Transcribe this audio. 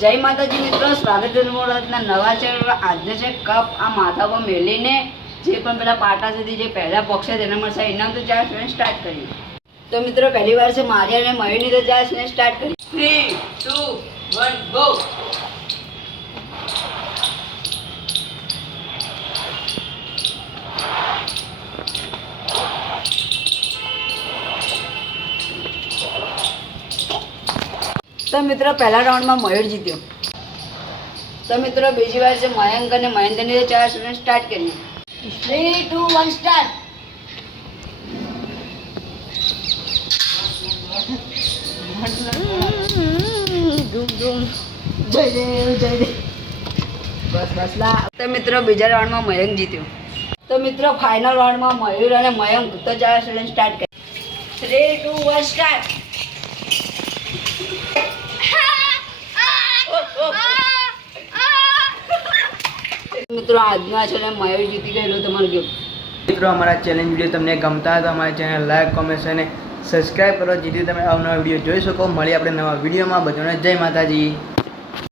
જય માતાજી મિત્રો, સ્વાગત છે તમારા નવા ચેનલ. આજે છે કપ આ માથા પર મેલીને જે પણ પેલા પાટા સુધી જે પહેલા પક્ષે તેના મળશે ઇનામ તો ચાર સ્ટુડન્ટ સ્ટાર્ટ કરી. તો મિત્રો પહેલી વાર છે મારી અને મયુરની, તો ચાર સ્ટુડન્ટ સ્ટાર્ટ કરી. 3 2 1 ગો. તો મિત્રો પહેલા રાઉન્ડમાં મયુર જીત્યો. તો મિત્રો બીજી વાર છે મયંક અને મહેન્દ્રની, ચાર સ્ટુડન્ટ સ્ટાર્ટ કરીએ. 3 2 1 સ્ટાર્ટ. જયદેવ બસ લા. તો મિત્રો બીજા રાઉન્ડમાં મયંક જીત્યો. તો મિત્રો ફાઇનલ રાઉન્ડમાં મયુર અને મયંક, તો ચાર સ્ટુડન્ટ સ્ટાર્ટ કરીએ. 3 2 1 સ્ટાર્ટ. મિત્રો આજના છે ને મયુર જીતી ગયેલો. તમારું કેવું? મિત્રો અમારા ચેલેન્જ વિડીયો તમને ગમતા હોય તો અમારી ચેનલ લાઈક, કોમેન્ટ અને સબસ્ક્રાઈબ કરો, જેથી તમે આવનારા વિડીયો જોઈ શકો. મળીએ આપણે નવા વિડીયોમાં. બધાને જય માતાજી.